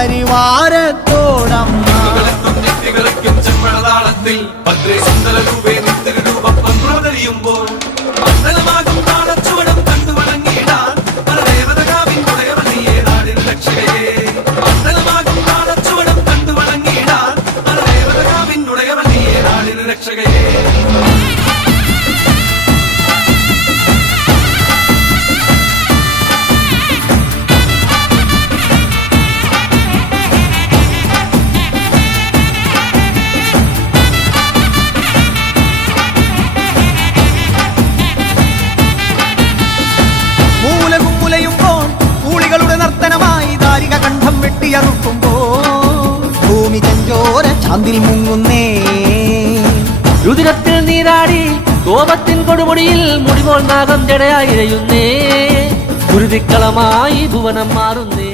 പരിവാരത്തോടമ്മ ചെമ്പഴതാളത്തിൽ ഭദ്രേ സുന്ദര രൂപേ നിത്യരൂപം പന്ത്രവതരിയുമ്പോൾ മണ്ഡലമാകും താളച്ചുവടം കണ്ടു വണങ്ങിയിടാൻ പരദേവതകാവിൻ ഉടയവനിയെ നാടിന് രക്ഷകയെ മണ്ഡലമാകും താളച്ചുവടം കണ്ടു വണങ്ങിയിടാൻ പരദേവതകാവിൻ ഉടയവനിയെ നാടിന് രക്ഷകയെ ഭൂമി ചഞ്ചോര ചാന്തിൽ മുങ്ങുന്നേ രുതിരത്തിൽ നീരാടി കോപത്തിൻ കൊടുമുടിയിൽ മുടിപോൽ നാഗം ജടയായി ഇഴയുന്നേ കുരുതിക്കളമായി ഭുവനം മാറുന്നേ.